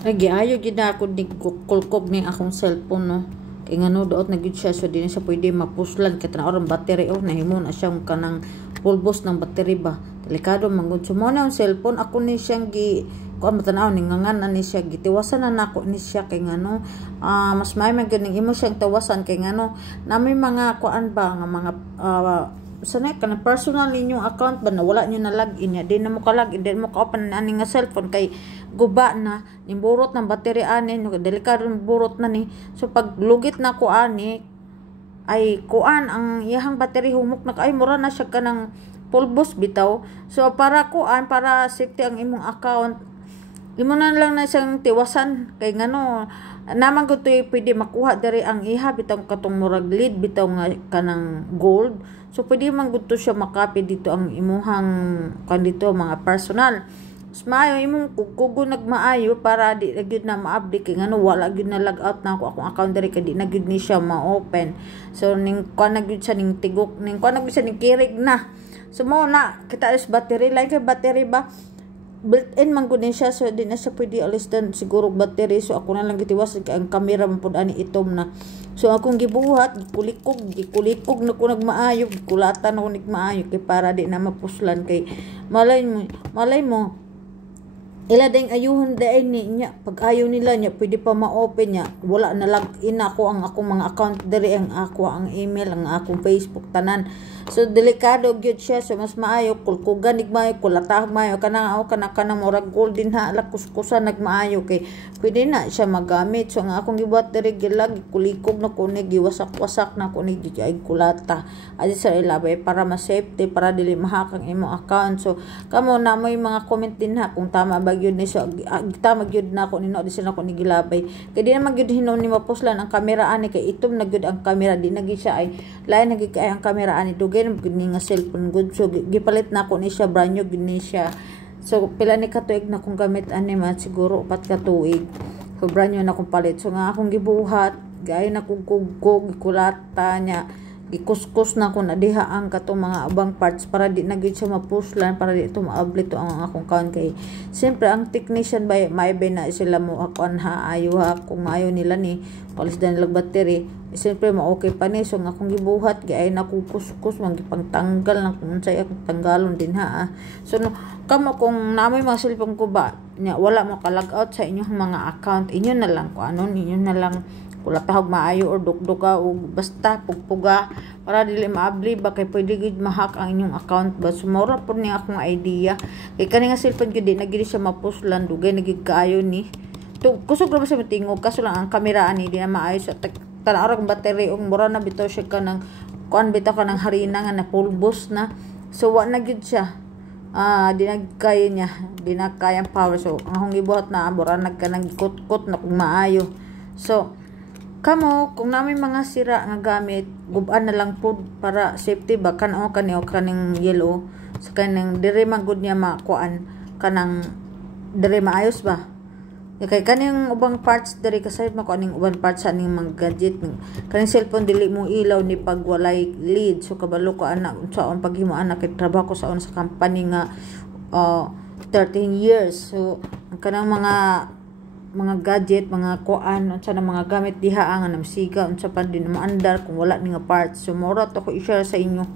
Nagiayo gid na ako di kulkob ning akong cellphone no. Kay ngano doot na gid siya so di na siya pwede mapuslan kay tanaw ang battery nahimo na siyang kanang pulbos ng battery ba. Delikado man gud so mo na ang cellphone ako ni siyang gi kuan matanaw ni ngangan ani siya gitiwasan na nako ni siya kay ngano mas may man gid imo siyang tawasan kay ngano nami mga kuan ba nga mga sanay ka na personal ninyong account ba na wala nyo na login ya di na mo ka login di mo ka open na ani nga cellphone kay guba na nimburot ng battery ani delikado burot na ni so pag lugit na ko ani ay kuan ang iyang battery humok na ay mura na siya kanang pulbos bitaw so para kuan para safety ang imong account imo na lang na siyang tiwasan kay ngano naman ko to pwede makuha dari ang iha bitaw katong murag lead bitaw nga kanang gold so pwede man gud to siya makapi dito ang imuhang kan dito mga personal mas maayo imong kugo nagmaayo para di na gyud na ma-update kay ngano wala gyud na log out na ako akong account dari kay di na gyud ni siya ma-open so ning kuan na gyud siya ning tigok ning kuan na gyud siya ning kirig na so mo na kita is battery like battery ba built-in man gud siya so di na siya pwede alis dan siguro battery so ako na lang gitiwas ang camera man pud ani itom na so akong gibuhat gikulikog na ko nagmaayo gikulatan ako nagmaayo kay para di na mapuslan kay malay mo ila ding ayuhon dain niya pag ayaw nila niya pwede pa ma-open niya wala na login ako ang akong mga account diri ang ako ang email ang akong Facebook tanan so delikado gyud siya so mas maayo kulkugan nigmaayo kulatah maayo kanang kanang murag golden ha lakuskusan nagmaayo kay pwede na siya magamit so ang akong gibuhat diri gilag kulikog na ko ni giwasak-wasak na ko ni gigay kulata adi sa ilabay para ma-safety para dili mahak ang imong account so kamo na may mga comment din ha kung tama ba gyud ni so tama gyud na ko nino di sila ko ni gilabay kay di na magyud hinom ni mapuslan ang kamera ani kay itom na gyud ang kamera di na gyud siya ay lain na gyud kay ang kamera ani dugay na gyud ni nga cellphone good so gipalit na ko ni siya brand new gyud ni siya so pila ni katuig na kong gamit ani man siguro 4 ka tuig so brand new na kong palit so nga akong gibuhat gay na kong kugkog kulata niya gikuskus na ko na diha ang katong mga abang parts para di na gyud siya mapuslan para di ito maablit to ang akong count kay siyempre ang technician ba may na sila mo akon ha ayo ha kung maayo nila ni palis dan nilang battery siyempre ma-okay pa ni so nga akong gibuhat gay na kukuskus man gipangtanggal na kung unsay akong tanggalon din ha so no, kamo kung namoy mga cellphone ko ba nya wala mo ka log out sa inyong mga account inyo na lang ko ano ninyo na lang kulatahog maayo or dukduka o basta pugpuga para dili maabli ba kay pwede gid mahak ang inyong account ba sumora pud ni akong idea kay kani nga cellphone gid na gid siya mapuslan dugay na gid kaayo ni to kusog ra ba sa tingog kaso lang ang kamera ani di na maayo sa tanaw ang battery ug mura na bitaw siya kanang kuan bitaw kanang harina nga napulbos na so wa na gid siya di nagkaya niya di na kayang power so ang akong gibuhat na mura nagkanang kutkot na kung maayo so kamo kung namin mga sira nga gamit guban na lang pud para safety ba kaning yellow sa kanang dire magud niya makuan kanang dire maayos ba kay kaning ubang parts dire kasay makuaning ubang parts sa ning mga gadget kaning cellphone dili mo ilaw ni pag walay lead so kabalo ko anak sa on paghimo anak kay trabaho ko sa on sa company nga 13 years so ang kanang mga gadget, mga kuan, unsa na mga gamit diha nga namsiga, unsa pa din maandar kung wala ni nga parts. So mura to ko i-share sa inyo.